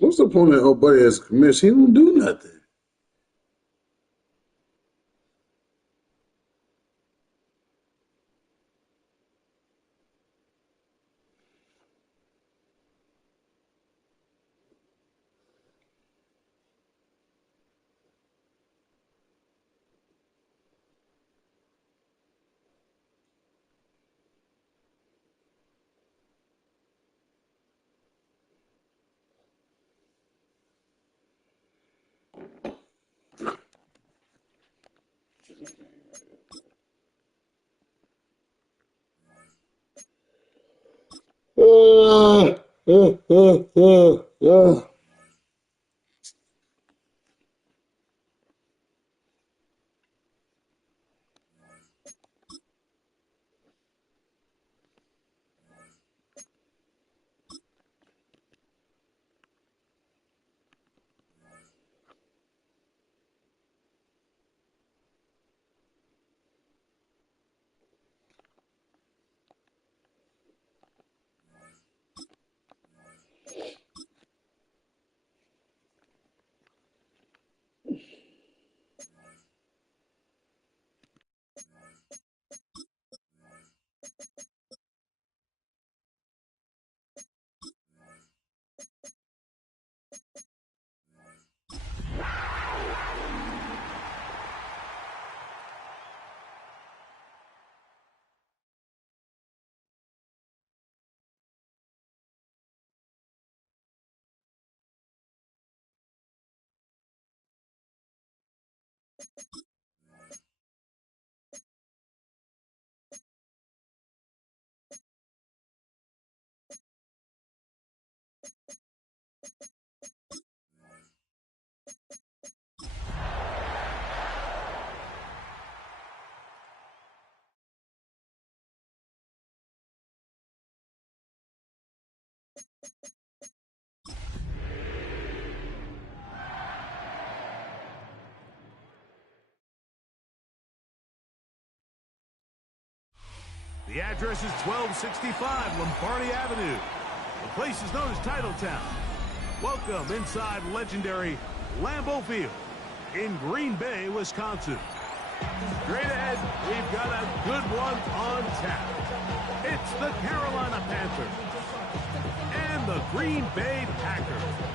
What's the point of old buddy as commissioner? He don't do nothing. Uh, uh, uh, uh. The address is 1265 Lombardi Avenue. The place is known as Titletown. Welcome inside legendary Lambeau Field in Green Bay, Wisconsin. Straight ahead, we've got a good one on tap. It's the Carolina Panthers and the Green Bay Packers.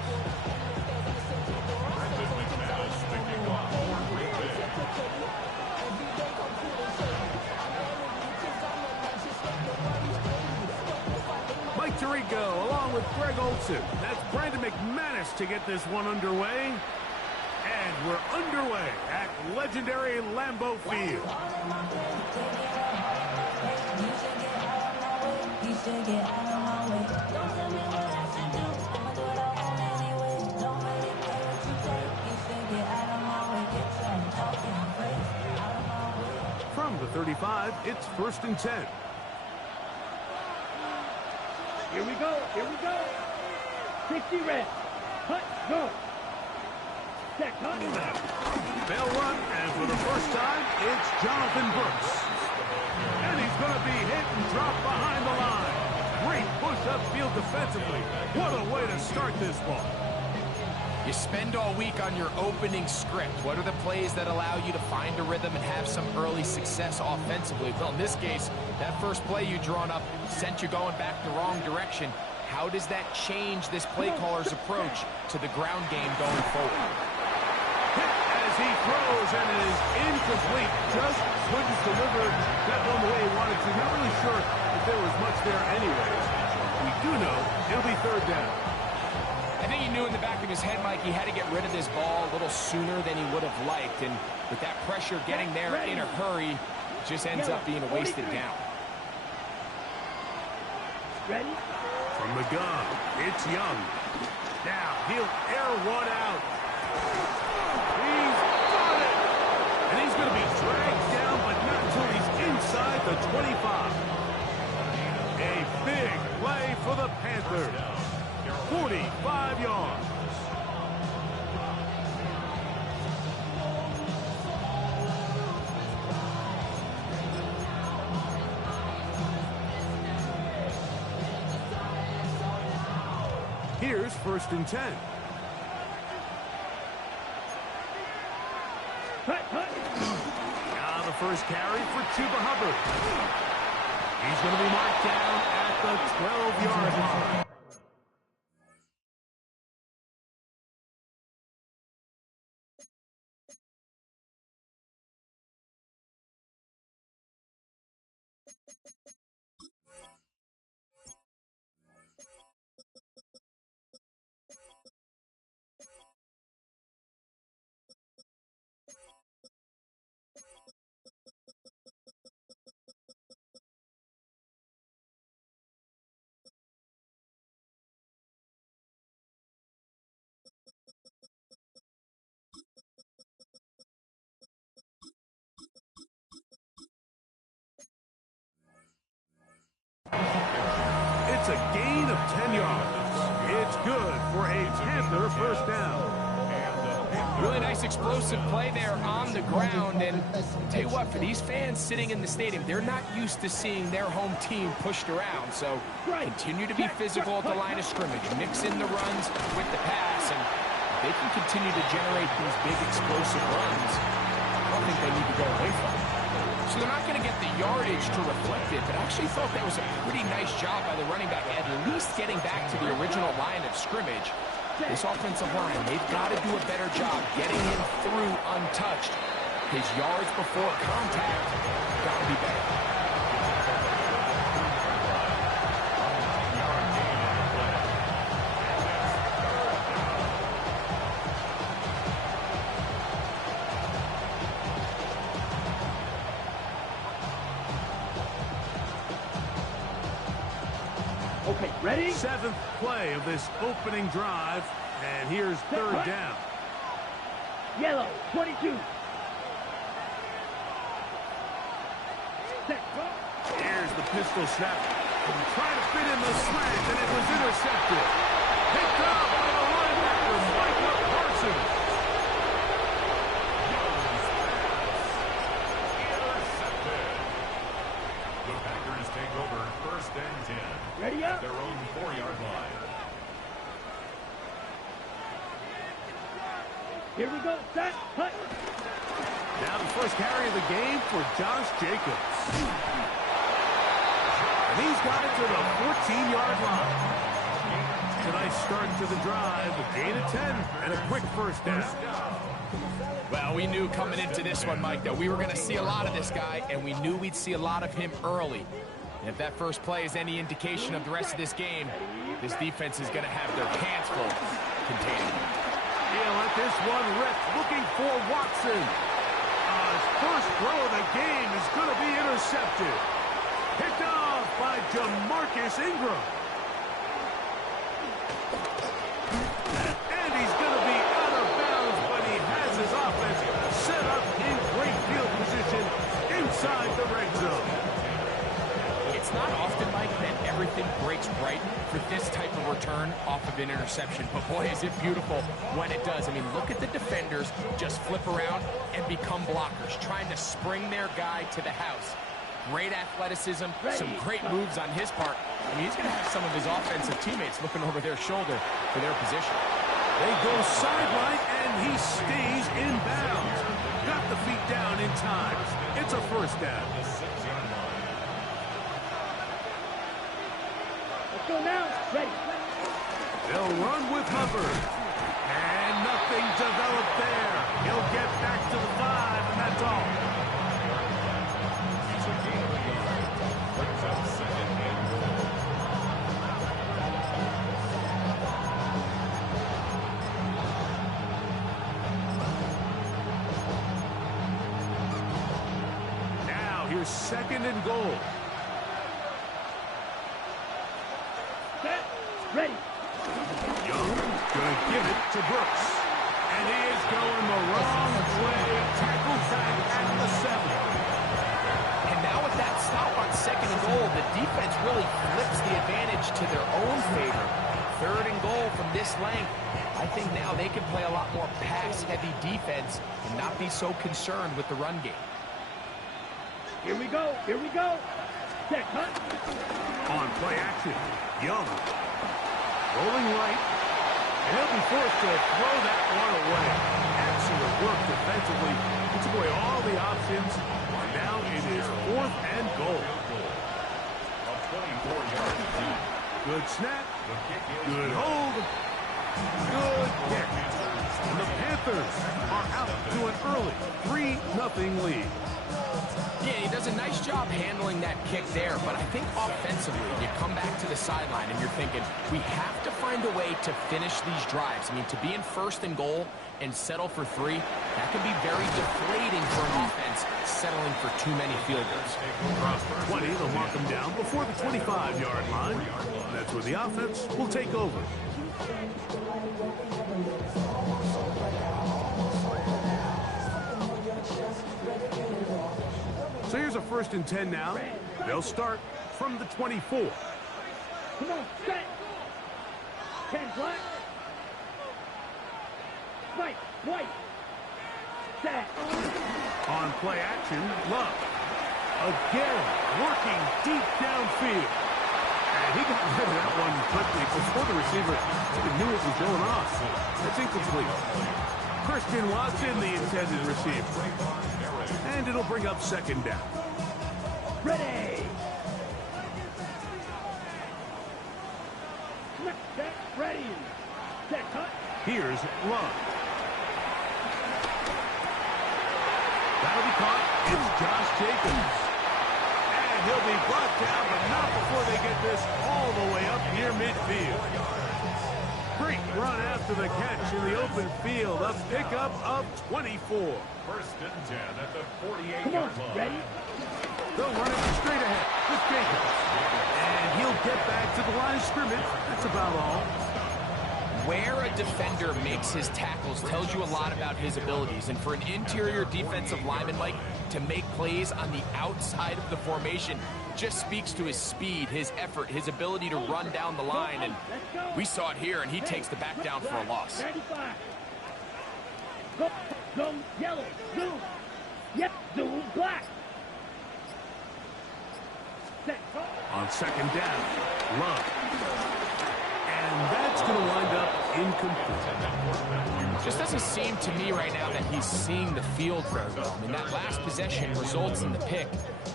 Mike Tirico along with Greg Olson. That's Brandon McManus to get this one underway. And we're underway at legendary Lambeau Field. From the 35, it's 1st and 10. Here we go, here we go. 60 red. Cut, go. Set, cut. Bail run, and for the first time, it's Jonathan Brooks. And he's going to be hit and dropped behind the line. Great push upfield defensively. What a way to start this ball. You spend all week on your opening script. What are the plays that allow you to find a rhythm and have some early success offensively? Well, in this case, that first play you drawn up sent you going back the wrong direction. How does that change this play caller's approach to the ground game going forward? Hit as he throws, and it is incomplete. Just couldn't deliver that one the way he wanted to. Not really sure if there was much there anyways. We do know it'll be third down. I think he knew in the back of his head, Mike, he had to get rid of this ball a little sooner than he would have liked. And with that pressure getting there in a hurry, it just ends up being a wasted down. Ready? From the gun, it's Young. Now he'll air one out. He's got it! And he's going to be dragged down, but not until he's inside the 25. A big play for the Panthers. 45 yards. Here's 1st and 10. Now the first carry for Chuba Hubbard. He's going to be marked down at the 12-yard line. It's a gain of 10 yards. It's good for a Panther first down. Really nice explosive play there on the ground. And I'll tell you what, for these fans sitting in the stadium, they're not used to seeing their home team pushed around. So continue to be physical at the line of scrimmage. Mix in the runs with the pass. And they can continue to generate these big explosive runs. I don't think they need to go away from it. So they're not going to get the yardage to reflect it, but I actually thought that was a pretty nice job by the running back, at least getting back to the original line of scrimmage. This offensive line, they've got to do a better job getting him through untouched. His yards before contact got to be better. Okay, ready? 7th play of this opening drive, and here's 3rd down. Yellow, 22. Set, go. Here's the pistol snap. Trying to fit in the slant, and it was intercepted. Picked up by the linebacker, Michael Parsons. The Packers take over 1st and 10. Ready up? Their own 4-yard line. Here we go. Set, cut. Now the first carry of the game for Josh Jacobs. And he's got it to the 14-yard line. It's a nice start to the drive, a gain of 10, and a quick first down. Well, we knew coming into this one, Mike, that we were going to see a lot of this guy, and we knew we'd see a lot of him early. And if that first play is any indication of the rest of this game, this defense is going to have their hands full containing him. He'll let this one rip, looking for Watson. His first throw of the game is going to be intercepted. Picked off by Jamarcus Ingram. And he's going to be out of bounds, but he has his offense set up in great field position inside the red zone. It's not often, Mike, that everything breaks right for this type of return off of an interception. But boy, is it beautiful when it does. I mean, look at the defenders just flip around and become blockers, trying to spring their guy to the house. Great athleticism, some great moves on his part. I mean, he's going to have some of his offensive teammates looking over their shoulder for their position. They go sideline, and he stays in bounds. Got the feet down in time. It's a first down. Let's go now. Ready. They'll run with Hubbard. And nothing developed there. He'll get back to the 5, and that's all. Now here's 2nd and goal. Set. Ready. Young gonna give it to Brooks. And he is going the wrong way. Tackled back at the 7. And now with that stop on 2nd and goal, the defense really flips the advantage to their own favor. 3rd and goal from this length. I think now they can play a lot more pass-heavy defense and not be so concerned with the run game. Here we go. Here we go. Set. Cut. On play action, Young rolling right, and he'll be forced to throw that one away. Excellent work defensively. He took away all the options. Now it is 4th and goal. Good snap. Good hold. Good kick. And the Panthers are out to an early 3-0 lead. Yeah, he does a nice job handling that kick there, but I think offensively, you come back to the sideline and you're thinking, we have to find a way to finish these drives. I mean, to be in 1st and goal and settle for 3, that can be very deflating for an offense settling for too many field goals. Across the 20, they'll mark them down before the 25-yard line. That's where the offense will take over. So here's a 1st and 10 now. They'll start from the 24. Come on. Set. 10 black. Right. White. Set. On play action, Love. Again, working deep downfield. And he got rid of that one quickly before the receiver even knew what was going on. That's incomplete. Christian Watson, the intended receiver. And it'll bring up 2nd down. Ready. Set. Ready. Set. Cut. Here's Love. That'll be caught. It's Josh Jacobs. And he'll be brought down, but not before they get this all the way up near midfield. Great run after the catch in the open field. A pickup of 24. 1st and 10 at the 48-yard Come on. line. Ready. They'll run it straight ahead with Jacobs. And he'll get back to the line of scrimmage. That's about all. Where a defender makes his tackles tells you a lot about his abilities. And for an interior defensive lineman, Mike, to make plays on the outside of the formation just speaks to his speed, his effort, his ability to run down the line. And we saw it here, and he takes the back down for a loss. 95. Go. Go. Yellow. Blue. Yep. Blue. Black. Set. On 2nd down, Love. And that's going to wind up incomplete. Just doesn't seem to me right now that he's seeing the field very well. I mean, that last possession results in the pick.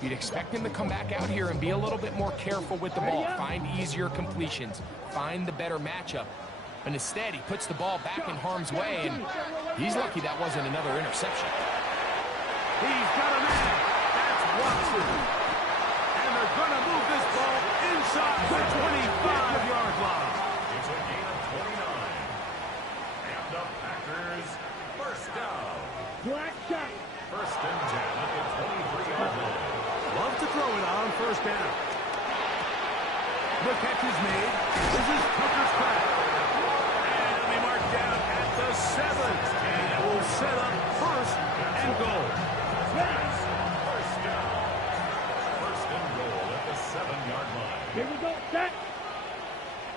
You'd expect him to come back out here and be a little bit more careful with the ball, find easier completions, find the better matchup. But instead, he puts the ball back in harm's way, and he's lucky that wasn't another interception. He's got a man. That's Watson. And they're going to move this ball inside the 25-yard line. It's a gain of 29. And the Packers, 1st down. Black shot. 1st and 10 at the 23-yard line. Love to throw it on 1st down. The catch is made. This is Tucker's crack. And it'll be marked down at the 7. And it will set up 1st and goal. First down. 1st and goal at the 7-yard line. Here we go. Set.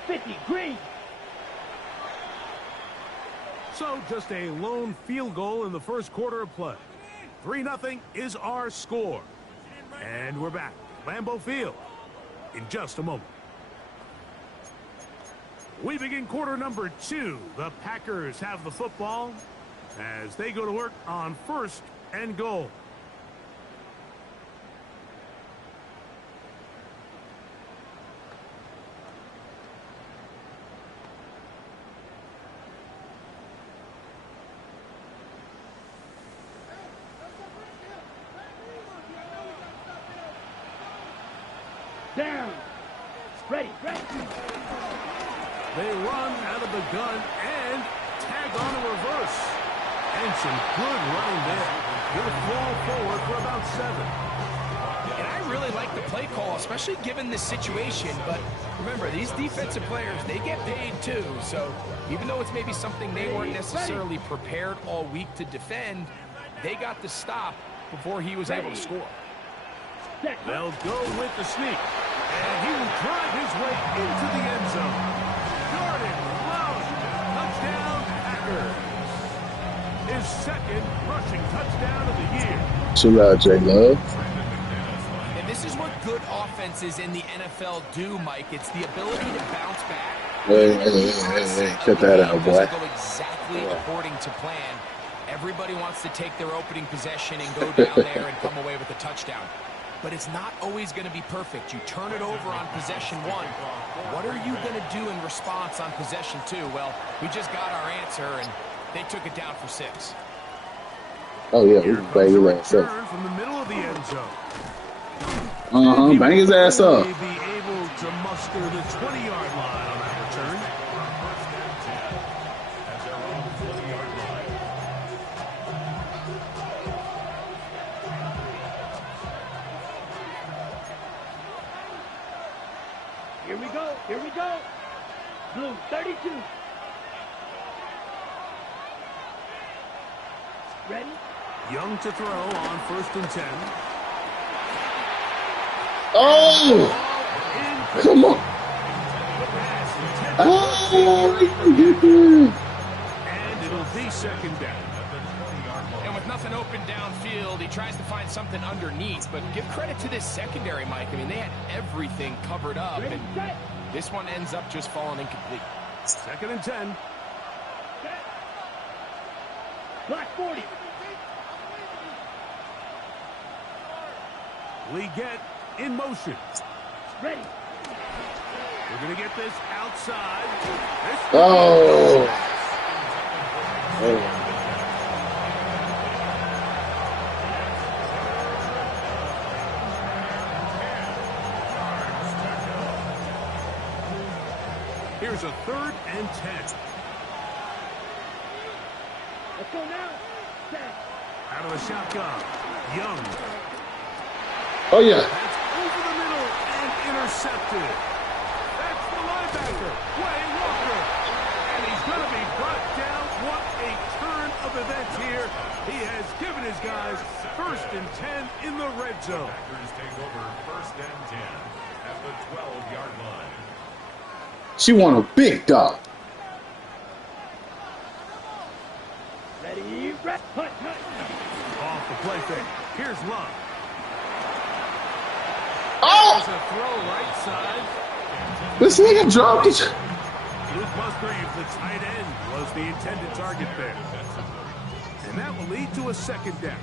50. Green. So just a lone field goal in the 1st quarter of play. 3-0 is our score. And we're back. Lambeau Field in just a moment. We begin quarter number 2. The Packers have the football as they go to work on 1st and goal. Down. Ready. They run out of the gun and tag on a reverse. And some good running there. He'll fall forward for about 7. And I really like the play call, especially given this situation. But remember, these defensive players, they get paid too. So even though it's maybe something they weren't necessarily prepared all week to defend, they got the stop before he was able to score. They'll go with the sneak. And he will drive his way into the end zone. Jordan Love, touchdown Packers. His 2nd rushing touchdown of the year. Chill out, J Love. And this is what good offenses in the NFL do, Mike. It's the ability to bounce back. Hey, cut that out, boy. Go exactly according to plan. Everybody wants to take their opening possession and go down there and come away with a touchdown. But it's not always going to be perfect. You turn it over on possession 1. What are you going to do in response on possession 2? Well, we just got our answer, and they took it down for 6. Oh, yeah, we can bang his ass up. From the middle of the end zone. Bang his ass up. Be able to muster the 20-yard line on that return. Here we go. Blue 32. Ready? Young to throw on 1st and 10. Oh! Come on. And it'll be 2nd down. And with nothing open downfield, he tries to find something underneath. But give credit to this secondary, Mike. I mean, they had everything covered up. And this one ends up just falling incomplete. 2nd and 10. Black 40. We get in motion. Ready. We're going to get this outside. Oh. Here's a 3rd and 10. Let's go now. Out of the shotgun. Young. Oh, yeah. That's over the middle and intercepted. That's the linebacker, Wayne Walker. And he's going to be brought down. What a turn of events here. He has given his guys 1st and 10 in the red zone. Packers take over 1st and 10 at the 12-yard line. She want a big dog. Ready. Hut. Off the play fake. Here's Love. Oh! There's a throw right side. This nigga dropped it. Luke Musgrave, the tight end, was the intended target there. And that will lead to a 2nd down.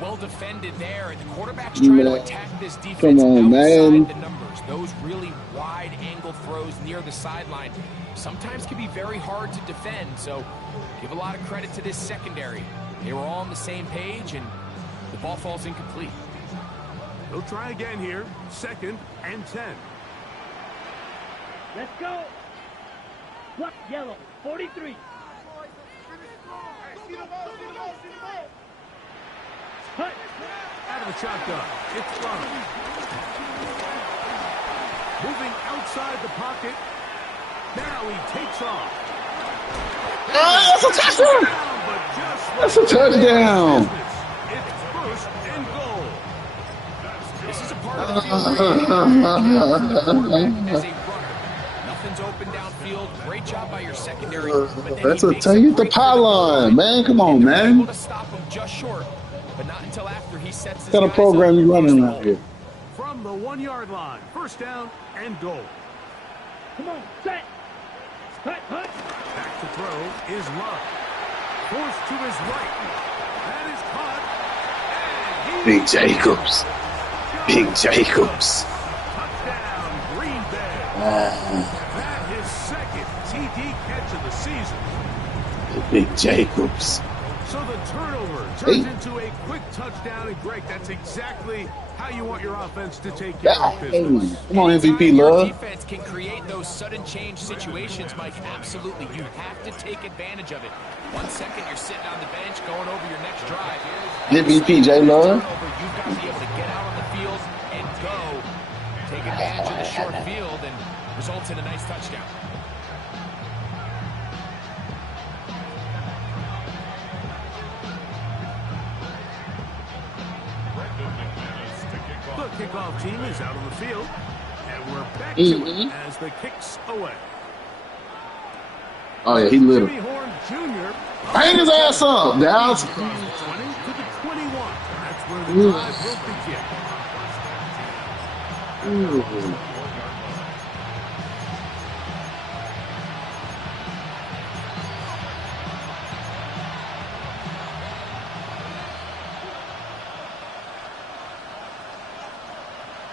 Well defended there, and the quarterback's trying to attack this defense Come on, outside man. the numbers. Those really wide angle throws near the sideline sometimes can be very hard to defend, so give a lot of credit to this secondary. They were all on the same page, and the ball falls incomplete. He'll try again here. 2nd and 10. Let's go. Black yellow 43. Hut. Out of the shotgun. It's Love. Moving outside the pocket. Now he takes off. Oh, that's a touchdown. That's a touchdown. It's 1st and goal. This is a part of the field as a runner. Nothing's open downfield. Great job by your secondary. That's a take it the pylon, man. Come on, man. Able to stop him just short. but not until after he sets his What kind of guys program up you running and around here? From the 1-yard line, first down and goal. Come on, set. Hut, hut. Back to throw is Love. Forced to his right. That is caught. And Big Jacobs. Big Jacobs. touchdown, Green Bay. That is second TD catch of the season. Big Jacobs. So the turnover turns into a quick touchdown. And Greg, that's exactly how you want your offense to take care of business. Come on, MVP Anytime your Love. defense can create those sudden change situations, Mike, absolutely. You have to take advantage of it. 1 second, you're sitting on the bench going over your next drive. MVP J Love. You've got to be able to get out on the field and go. Take advantage of the short field and results in a nice touchdown. The kickoff team is out on the field, and we're back to it as the kick's away. Oh yeah, he little. Jimmy Horn Jr. Hang his ass up, Dallas. Across the 20 to the 21. That's where the drive will begin.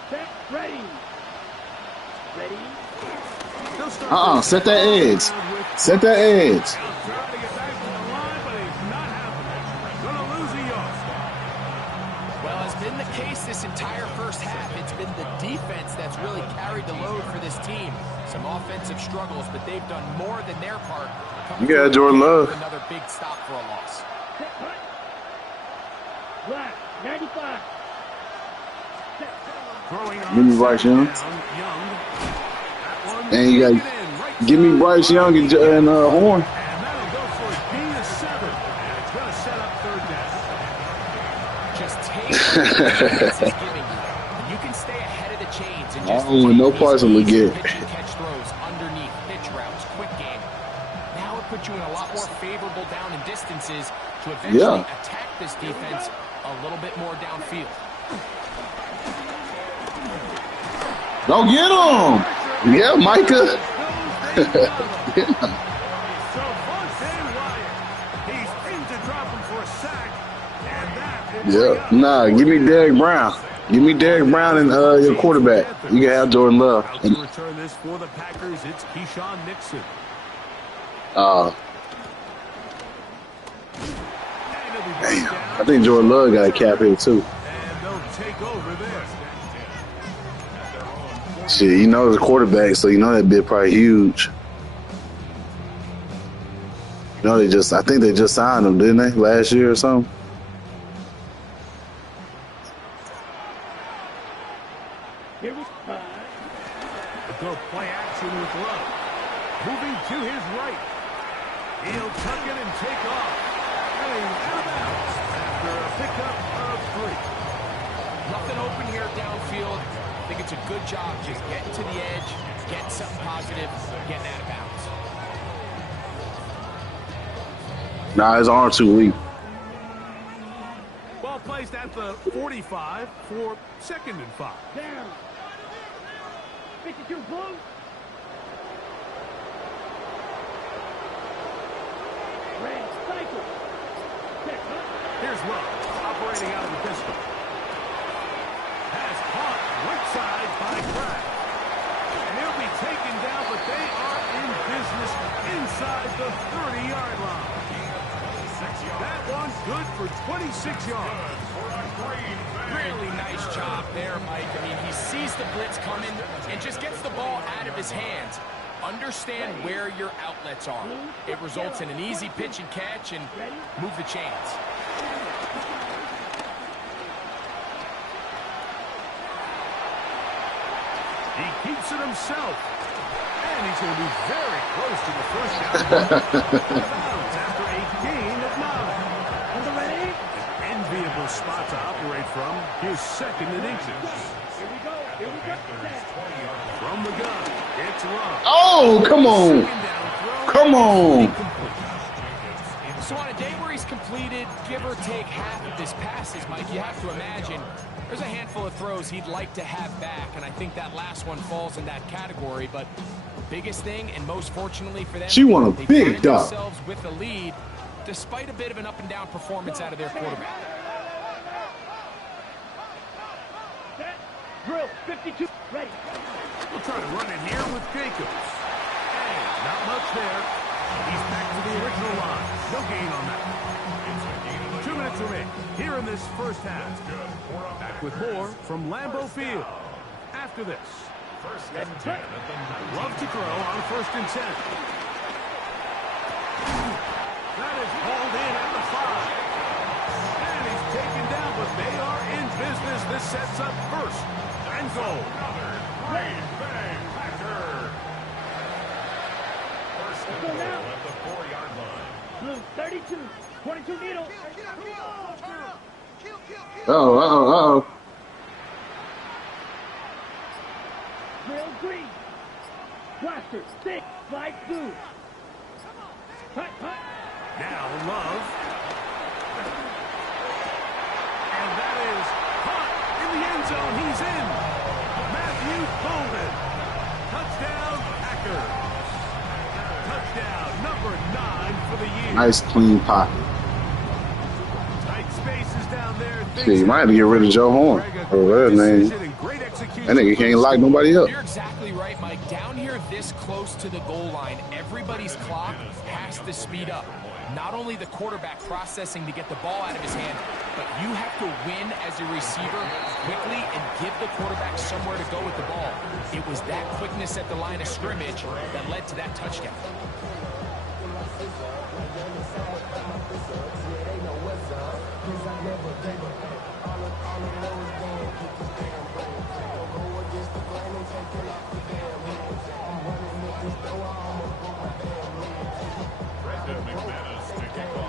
Set, ready. Ready. Set that edge. Set that edge. Trying to get back to the line, but it's not happening. Gonna lose a yard. Well, has been the case this entire first half. It's been the defense that's really carried the load for this team. Some offensive struggles, but they've done more than their part. You got Jordan Love. Another big stop for a loss. Set, hut. Black, 95. Set. Throwing on Give me Bryce Young. That one And you got give me Bryce Young and Horn. And that'll go for a gain of 7. And it's going to set up third down. Just take what the defense is giving you. You can stay ahead of the chains and just Oh, no take parts these will easy get. pitch and catch throws underneath, pitch routes, quick game. Now it puts you in a lot more favorable down and distances to eventually attack this defense a little bit more downfield. Go get him. Yeah, Micah. So Vontae Wyatt, he's in to drop him for a sack. And that will bring up Nah, give me Derrick Brown. Give me Derrick Brown and your quarterback. You can have Jordan Love. Out to return this for the Packers, it's Keyshawn Nixon. Damn. And he'll be brought down, I think Jordan Love got a cap here too. and they'll take over there. Shit, you know the quarterback, so you know that bit probably huge. You know I think they just signed him, didn't they? Last year or something. Here we go. Go play action with Love. Moving to his right. He'll tuck it and take off. And he's out of bounds after a pickup of 3. Nothing open here downfield. I think it's a good job just getting to the edge, getting something positive, getting out of bounds. Nah, his arm too weak. Ball placed at the 45 for 2nd and 5. Down. 52 blue. Red, cycle. Set, hut. Here's Love, operating out of the pistol. Has caught right side by Pratt. And he'll be taken down, but they are in business inside the 30-yard line. That one good for 26 yards. Really nice job there, Mike. I mean, he sees the blitz coming and just gets the ball out of his hands. Understand where your outlets are. It results in an easy pitch and catch and move the chains. He keeps it himself. And he's going to be very close to the first down. After a gain of 9. On the ready. Enviable spot to operate from. Here's 2nd and inches. Here we go. Here we go. Set. From the gun, it's Love. Oh, come on. Second down throw. Come on. Incomplete. So on a day where he's completed, give or take half of his passes, Mike, you have to imagine there's a handful of throws he'd like to have back, and I think that last one falls in that category. But the biggest thing, and most fortunately for them, She won a they big find duck. themselves with the lead, despite a bit of an up-and-down performance out of their quarterback. Set. Drill. 52. Ready. We'll try to run it here with Jacobs. Hey, not much there. He's back to the original line. No gain on that. 2 minutes remain here in this first half. Back with more from Lambeau Field. After this, First and 10 at the 19. love to throw on 1st and 10. That is hauled in at the 5. And he's taken down, but they are in business. This sets up 1st and goal. Another Green Bay Packer. First and goal at the 4-yard line. Blue 32. 22 needle. Uh-oh. Drill green. Blaster. 6. Slide blue. Hut. Now Love. And that is caught in the end zone. He's in. Matthew Golden. Touchdown, Packers. Touchdown number 9 for the year. Nice clean pocket. Tight spaces down there. Shit, you might have to get rid of Joe Horn. Or whatever his name. That nigga can't lock nobody up. You're exactly right, Mike. Down here this close to the goal line, everybody's clock has to speed up. Not only the quarterback processing to get the ball out of his hand, but you have to win as a receiver quickly and give the quarterback somewhere to go with the ball. It was that quickness at the line of scrimmage that led to that touchdown.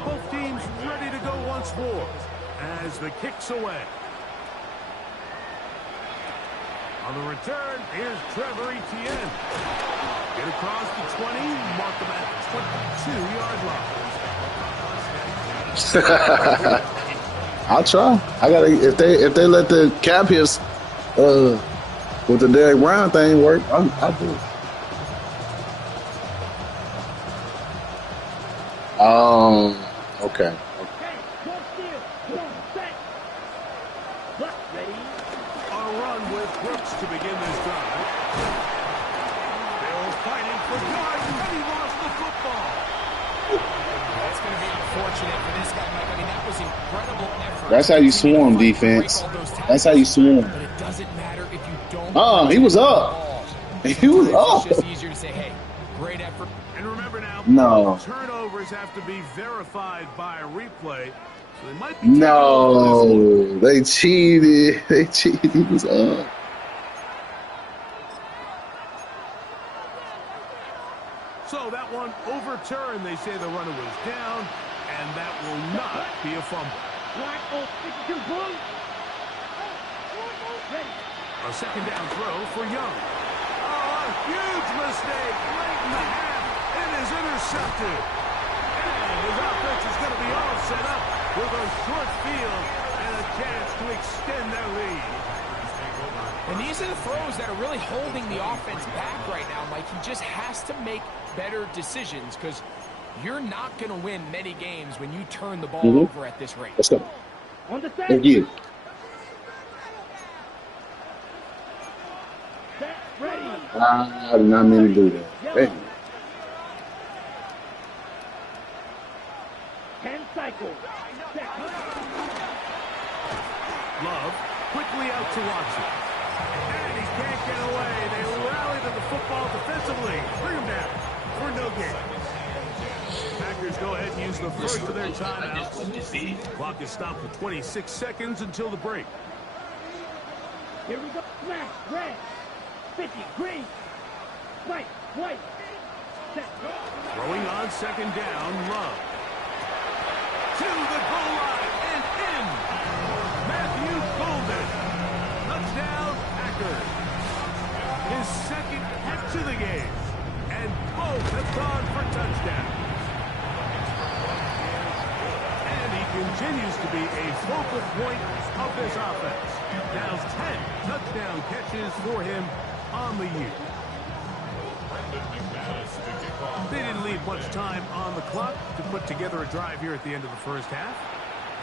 Both teams ready to go once more as the kick's away. On the return, here's Trevor Etienne. Get across the 20, mark him at the 22-yard line. I'll try. I gotta if they let the cap hits with the Derek Brown thing work, I'll do it. Okay. Hey, one steal. One set. Black ready. A run with Brooks to begin this drive. Still fighting for yards, and he lost the football. That's going to be unfortunate for this guy, Mike. I mean, that was incredible effort. That's how you swarm defense. That's how you swarm. But it doesn't matter if you don't. He was up. He was up. It's just easier to say, hey, great effort. And remember now, No. turnovers have to be verified by a replay. So they might be taking over No, they cheated. They cheated. He was up. this. So that one overturned. They say the runner was down, and that will not be a fumble. Black 52 blue. Ready. A second down throw for Young. Oh, a huge mistake late in the half. It is intercepted. And his offense is going to be all set up with a short field and a chance to extend their lead. And these are the throws that are really holding the offense back right now, Mike. He just has to make better decisions because you're not going to win many games when you turn the ball over at this rate. Let's go. On the set. Thank you. Set. Ready. I did not mean to do that. Hey. 10 cycles. Set. Love quickly out to Watson. And he can't get away. They rally to the football defensively. Bring him down for no gain. Packers go ahead and use the first of their timeouts. Clock is stopped for 26 seconds until the break. Here we go. Smash. Red. 50. Green. White. White. Set. Throwing on second down, Love. To the goal line and in. Matthew Golden. Touchdown, Packers. His second catch of the game. And both have gone for touchdowns. continues to be a focal point of this offense. Now 10 touchdown catches for him on the year. They didn't leave much time on the clock to put together a drive here at the end of the first half.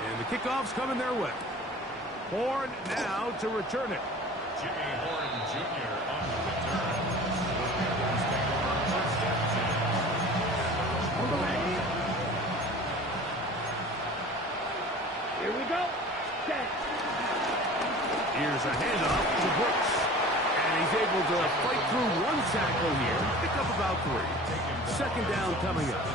And the kickoff's coming their way. Horn now to return it. Jimmy Horn Jr. on the return. Here we go. Set. Here's a handoff to Brooks. And he's able to fight through one tackle here. Pick up about 3. Second down coming up.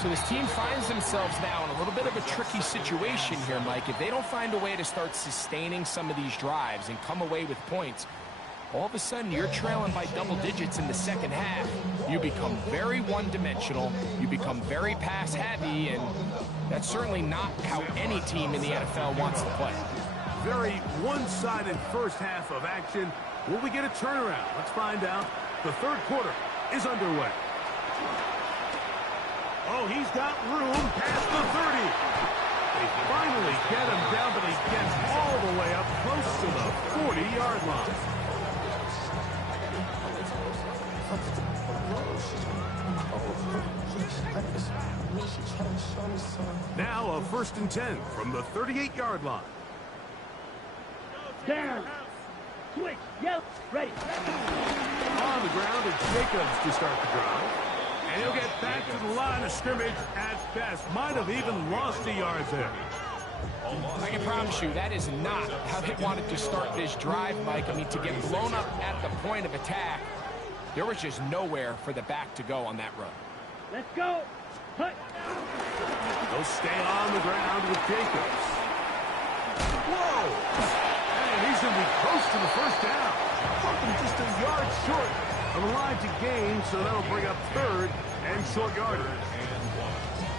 So this team finds themselves now in a little bit of a tricky situation here, Mike. If they don't find a way to start sustaining some of these drives and come away with points, all of a sudden you're trailing by double digits in the second half. You become very one-dimensional. You become very pass-heavy, and that's certainly not how any team in the NFL wants to play. Very one-sided first half of action. Will we get a turnaround? Let's find out. The third quarter is underway. Oh, he's got room past the 30. They finally get him down, but he gets all the way up close to the 40-yard line. Now a 1st and 10 from the 38-yard line. Down. Switch. Yep. Ready. On the ground, it's Jacobs to start the drive. And he'll get back to the line of scrimmage at best. Might have even lost a yard there. I can promise you that is not how they wanted to start this drive, Mike. I mean, to get blown up at the point of attack, there was just nowhere for the back to go on that run. Let's go. Hut. They'll stay on the ground with Jacobs. Whoa! And he's going to be close to the first down. Fucking just a yard short of the line to gain, so that'll bring up 3rd and short yardage.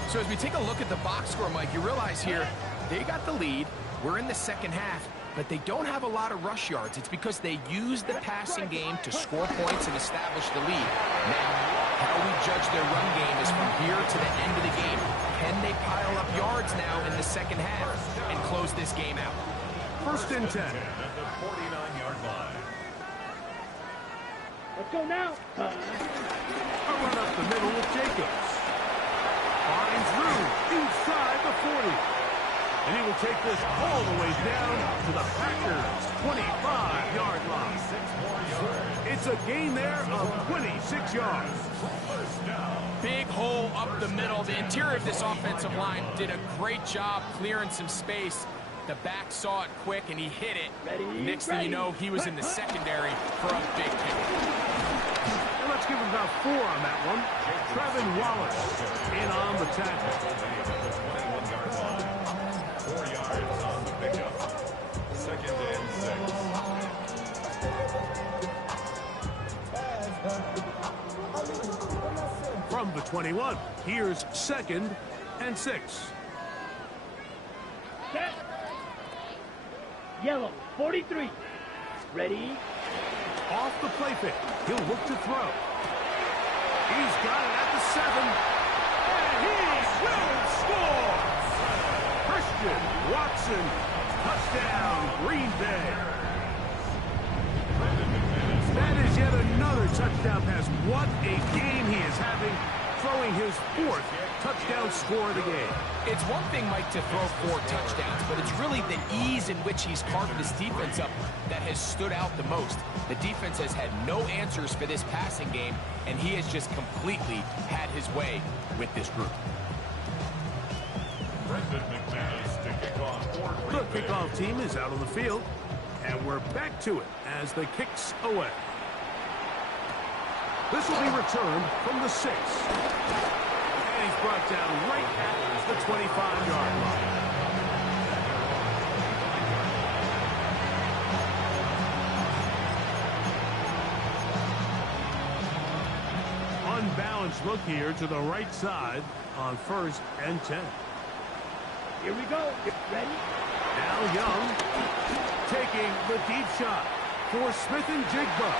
So as we take a look at the box score, Mike, you realize here they got the lead. We're in the second half, but they don't have a lot of rush yards. It's because they use the passing game to score points and establish the lead. Now, how we judge their run game is from here to the end of the game. Can they pile up yards now in the second half and close this game out? 1st and 10. At the 49-yard line. Let's go now. A run up the middle with Jacobs. Finds room inside the 40. And he will take this all the way down to the Packers' 25-yard line. 6 more yards. It's a gain there of 26 yards. First down. Big hole up the middle. The interior of this offensive line did a great job clearing some space. The back saw it quick, and he hit it. Ready, Next thing you know, he was in the secondary for a big kick. And let's give him about 4 on that one. Trevin Wallace in on the tackle. 21-yard line. 4 yards on the pickup. 2nd and 6. From the 21, here's 2nd and 6. Set. Yellow. 43. Ready. Off the play fake. He'll look to throw. He's got it at the 7. And he will score! Christian Watson. Touchdown, Green Bay. That is yet another touchdown pass. What a game he is having, throwing his 4th touchdown score of the game. It's one thing, Mike, to throw 4 touchdowns, but it's really the ease in which he's carved this defense up that has stood out the most. The defense has had no answers for this passing game, and he has just completely had his way with this group. Brendan McManus to kick off for The Green Bay. kickoff team is out on the field, and we're back to it as the kick's away. This will be returned from the 6. And he's brought down right at the 25-yard line. Unbalanced look here to the right side on 1st and 10. Here we go. Ready. Now Young taking the deep shot for Smith and Jigba.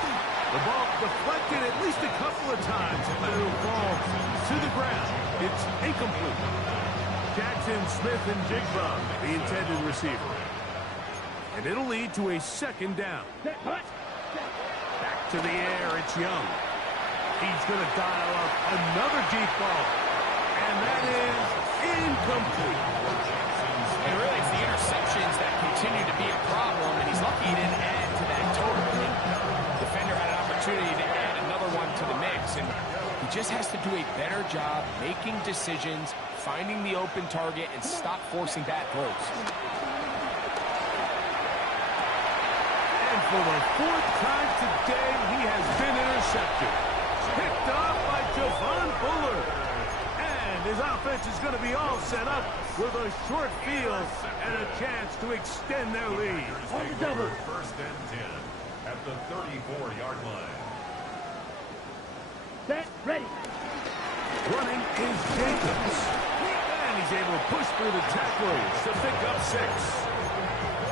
The ball deflected at least a couple of times, but it'll fall to the ground. It's incomplete. Jackson, Smith, and Jigba, the intended receiver. And it'll lead to a second down. Back to the air, it's Young. He's going to dial up another deep ball. And that is incomplete. And really, it's the interceptions that continue to be a problem, and he's lucky he didn't add to that total. I mean, the defender had an opportunity to add another one to the mix, and he just has to do a better job making decisions, finding the open target, and stop forcing bad throws. And for the fourth time today, he has been intercepted. Picked off by Javon Buller. And his offense is going to be all set up with a short field and a chance to extend their lead. On the double. First and 10 at the 34-yard line. Set, ready. Running is Jacobs. And he's able to push through the tacklers to pick up 6. He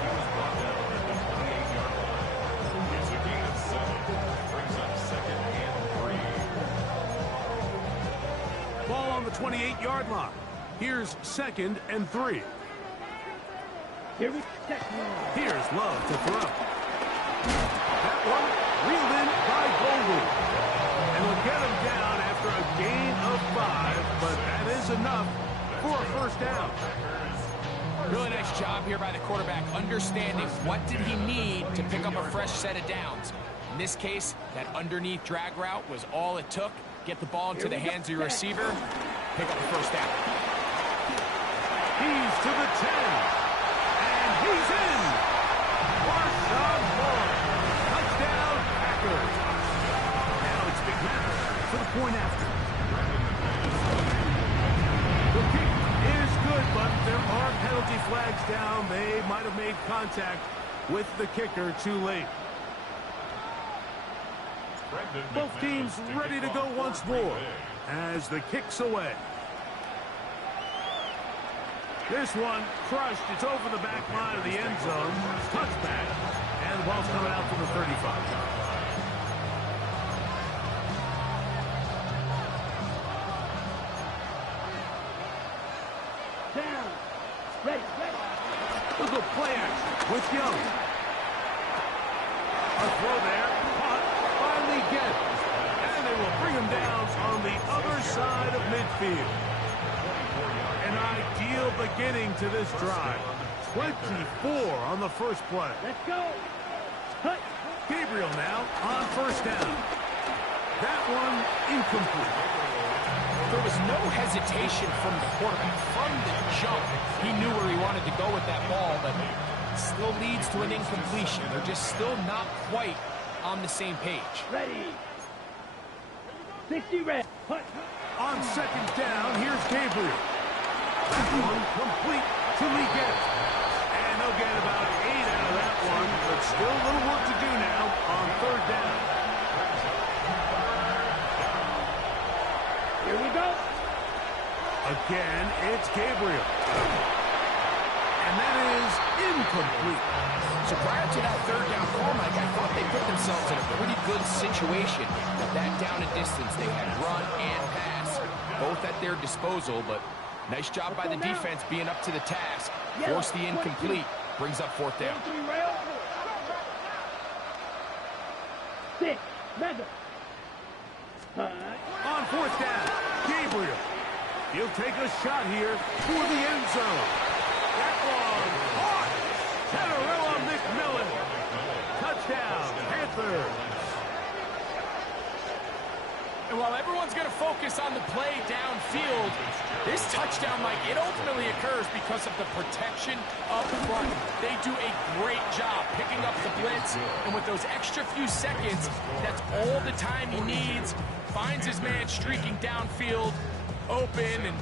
was brought down at the 28-yard line. It's a gain of 7. Brings up second and 3. Ball on the 28-yard line. Here's second and 3. Here we set. Here's Love to throw. That one reeled in by Golden. And will get him down after a gain of 5, but that is enough for a first down. Really nice job here by the quarterback, understanding what did he need to pick up a fresh set of downs. In this case, that underneath drag route was all it took. Get the ball into the hands of your receiver, pick up the first down. He's to the 10. And he's in. Marshawn Lawrence. Touchdown, Packers. Now it's McMahon for the point after. The kick is good, but there are penalty flags down. They might have made contact with the kicker too late. Both teams ready to go once more as the kick's away. This one crushed. It's over the back line of the end zone. Touchback. And the ball's coming out to the 35. Down. Ready, ready. Look at play action with Young. A throw there. Caught. Finally gets. And they will bring him down on the other side of midfield. An ideal beginning to this drive. 24 on the first play. Let's go. Cut. Gabriel now on first down. That one incomplete. There was no hesitation from the quarterback. From the jump, he knew where he wanted to go with that ball, but still leads to an incompletion. They're just still not quite on the same page. Ready. 60 red. Cut. On second down, here's Gabriel. That one complete to Leggett. And they'll get about 8 out of that one, but still a little work to do now on third down. Here we go. Again, it's Gabriel. And that is incomplete. So prior to that third down call, Mike, I thought they put themselves in a pretty good situation with that down and distance. They had run and pass, both at their disposal, but nice job by the defense being up to the task. Force the incomplete, brings up fourth down. 6. Mega. On fourth down, Gabriel. He'll take a shot here for the end zone. That one caught. Tenerella McMillan. Touchdown, Panthers. And while everyone's going to focus on the play downfield, this touchdown, Mike, it ultimately occurs because of the protection up front. They do a great job picking up the blitz, and with those extra few seconds, that's all the time he needs. Finds his man streaking downfield, open, and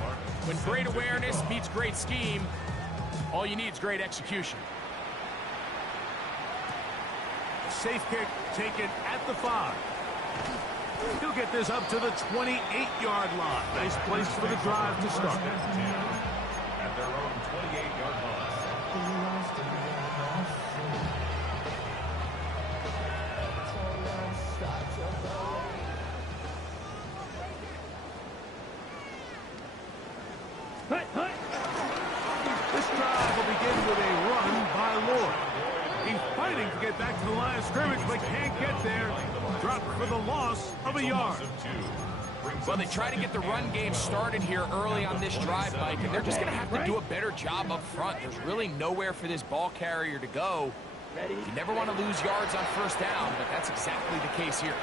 when great awareness meets great scheme, all you need is great execution. Safe kick taken at the 5. He'll get this up to the 28-yard line. Nice place for the drive to start. At their own 28-yard line. Cut, cut. with a run by Lloyd. He's fighting to get back to the line of scrimmage, but can't get there. Dropped for the loss of a yard. Well, they try to get the run game started here early on this drive, Mike, and they're just going to have to do a better job up front. There's really nowhere for this ball carrier to go. You never want to lose yards on first down, but that's exactly the case here.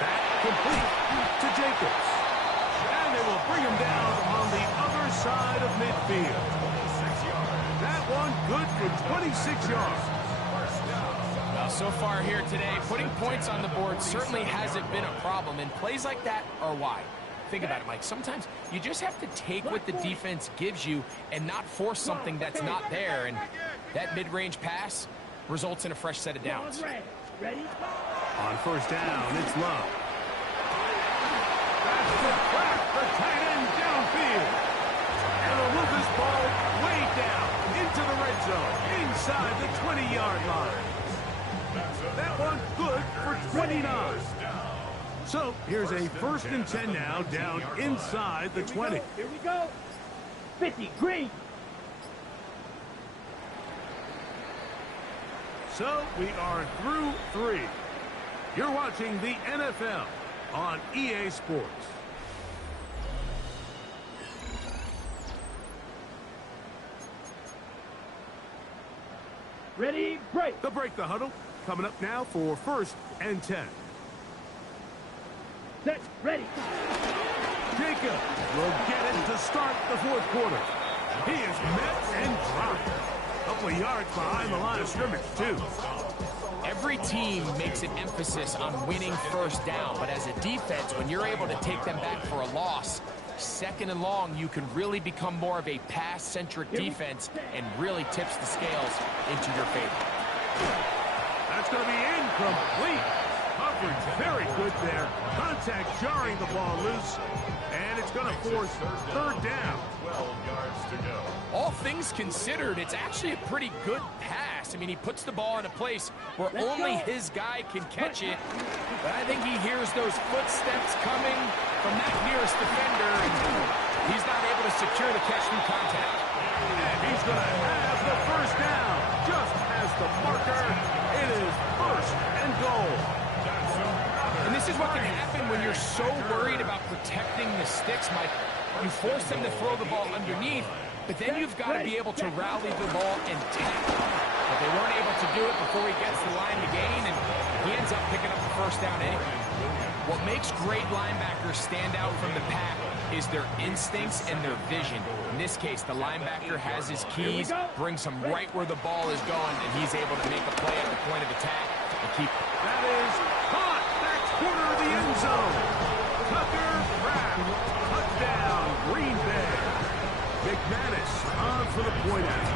Back complete to Jacobs. And they will bring him down on the other side of midfield. That one good for 26 yards. Well, so far here today, putting points on the board certainly hasn't been a problem, and plays like that are why. Think about it, Mike. Sometimes you just have to take what the defense gives you and not force something that's not there, and that mid-range pass results in a fresh set of downs. Ready? On first down, it's Love. That's the crack for tight end downfield. And they'll move this ball way down into the red zone, inside the 20-yard line. That one good for 29. So here's a 1st and 10 now, down inside the 20. Here we go. 50, green. So we are through 3. You're watching the NFL on EA Sports. Ready, break. The break the huddle coming up now for 1st and 10. Set, ready. Jacob will get it to start the 4th quarter. He is met and dropped. A couple of yards behind the line of scrimmage, too. Every team makes an emphasis on winning first down, but as a defense, when you're able to take them back for a loss, 2nd and long, you can really become more of a pass-centric defense and really tips the scales into your favor. That's going to be incomplete. Coverage very good there. Contact jarring the ball loose, and it's going to force 3rd down. 12 yards to go. All things considered, it's actually a pretty good pass. I mean, he puts the ball in a place where only his guy can catch it. But I think he hears those footsteps coming from that nearest defender, and he's not able to secure the catch through contact. And he's going to have the 1st down. Just as the marker, it is 1st and goal. And this is what can happen when you're so worried about protecting the sticks, Mike. You force them to throw the ball underneath, but then you've got to be able to rally the ball and tackle. But they weren't able to do it before he gets the line to gain, and he ends up picking up the 1st down anyway. What makes great linebackers stand out from the pack is their instincts and their vision. In this case, the linebacker has his keys, brings him right where the ball is going, and he's able to make a play at the point of attack and keep. That is caught. Back corner of the end zone. Tucker Pratt. Touchdown, Green Bay. McManus on for the point out.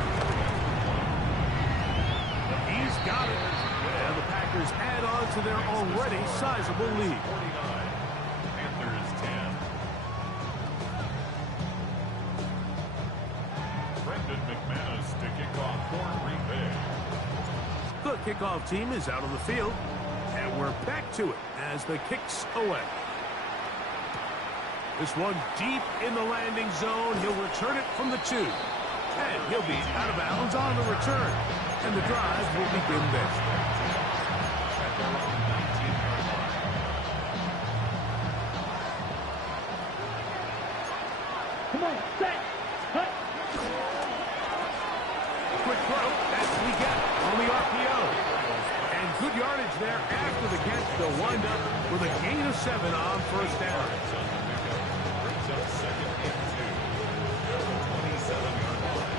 He's got it. And the Packers add on to their already sizable lead. 49. Panthers 10. Brendan McManus to kick off for Green Bay. The kickoff team is out on the field, and we're back to it as the kick's away. This one deep in the landing zone. He'll return it from the 2. And he'll be out of bounds on the return. And the drive will begin there. Come on, set, cut. Quick throw. That's what we get on the RPO. And good yardage there after the catch. They'll wind up with a gain of 7 on 1st down. Brings up 2nd and 2. 27-yard line.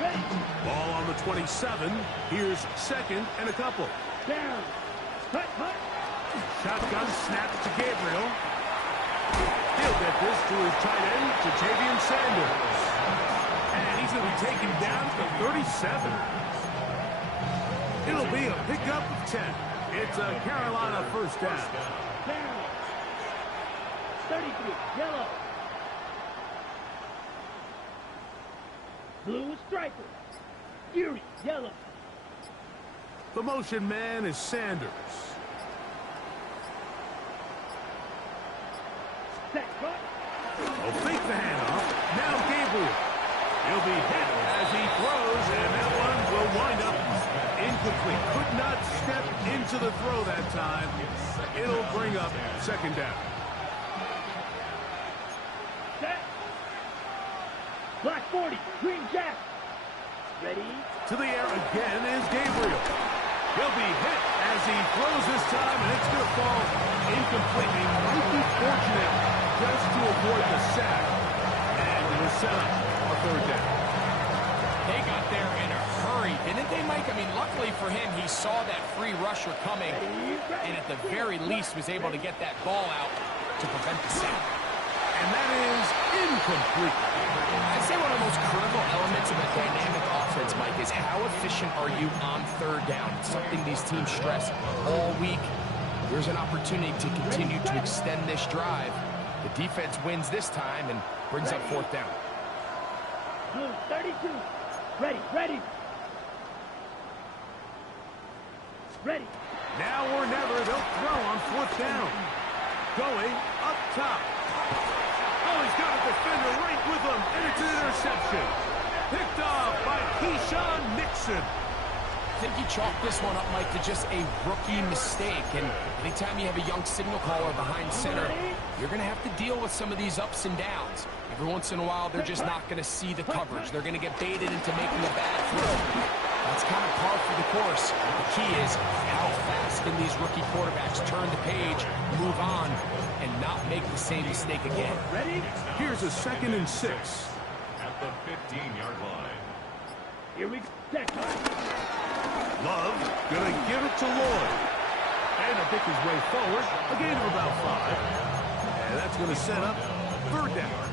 Ready, Ball on the 27. Here's 2nd and a couple. down. Cut, cut. Shotgun snap to Gabriel. He'll get this to his tight end, Jatavian Sanders. And he's going to be taken down to 37. It'll be a pickup of 10. It's a Carolina 1st down. Down. 33, yellow. Blue striper. Fury, yellow. The motion man is Sanders. Set, cut. Will fake the handoff. Now Gabriel. He'll be hit as he throws, and that one will wind up incomplete. Could not step into the throw that time. It'll bring up second down. Set. Black 40, green jack. Ready? To the air again is Gabriel. He'll be hit as he throws this time, and it's going to fall incomplete. He might be fortunate just to avoid the sack, and it will set up a third down. They got there in a hurry, didn't they, Mike? I mean, luckily for him, he saw that free rusher coming, and at the very least was able to get that ball out to prevent the sack. And that is incomplete. I'd say one of the most critical elements of a dynamic offense, Mike, is how efficient are you on third down? It's something these teams stress all week. There's an opportunity to continue to extend this drive. The defense wins this time and brings up fourth down. Blue 32. Ready, ready. Ready. Now or never, they'll throw on fourth down. Going up top. Oh, he's got a defender right with him, and it's an interception. Picked off by Keyshawn Nixon. I think he chalked this one up, Mike, to just a rookie mistake. And anytime you have a young signal caller behind center, you're going to have to deal with some of these ups and downs. Every once in a while, they're just not going to see the coverage. They're going to get baited into making a bad throw. That's kind of par for the course. The key is how fast can these rookie quarterbacks turn the page, move on, and not make the same mistake again. Ready? Here's a 2nd and 6. At the 15-yard line. Here we go. Set. Love gonna give it to Lloyd. And he'll pick his way forward. A gain of about 5. And that's gonna set up third down.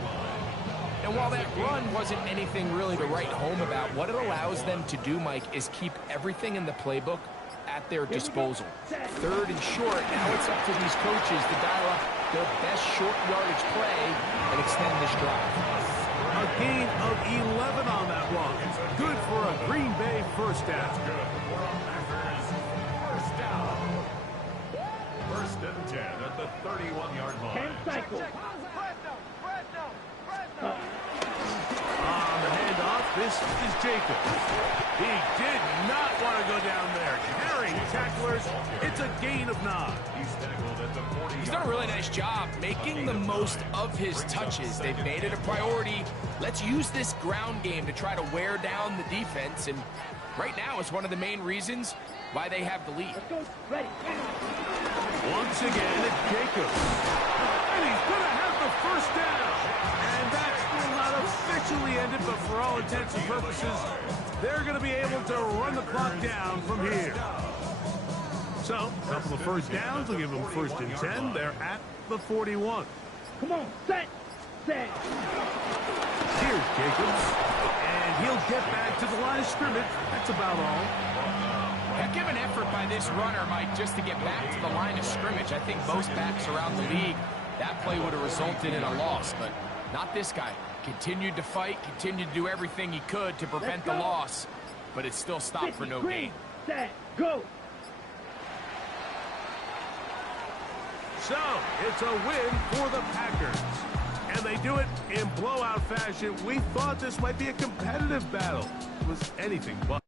And while that run wasn't anything really to write home about, what it allows them to do, Mike, is keep everything in the playbook at their disposal. Third and short, now it's up to these coaches to dial up their best short yardage play and extend this drive. A gain of 11 on that one. Good for a Green Bay first down. First down. 1st and 10 at the 31-yard line. 10 cycles. On the handoff, this is Jacob. He did not want to go down there. Carrying tacklers, it's a gain of 9. He's tackled at the 40. He's done a really nice job making the most of his touches. They've made it a priority. Let's use this ground game to try to wear down the defense, and right now it's one of the main reasons why they have the lead. Let's go. Ready. Once again, it's Jacob. And he's going to have the first down. And that's still not officially ended, but for all intents and purposes, they're going to be able to run the clock down from here. So, a couple of first downs will give them 1st and 10. They're at the 41. Come on. Set. Set. Here's Jacobs. And he'll get back to the line of scrimmage. That's about all. Heck of an effort by this runner, Mike, just to get back to the line of scrimmage. I think most backs around the league, that play would have resulted in a loss, but not this guy. Continued to fight, continued to do everything he could to prevent the loss, but it still stopped for no gain. Set. Go. So, it's a win for the Packers. And they do it in blowout fashion. We thought this might be a competitive battle. It was anything but.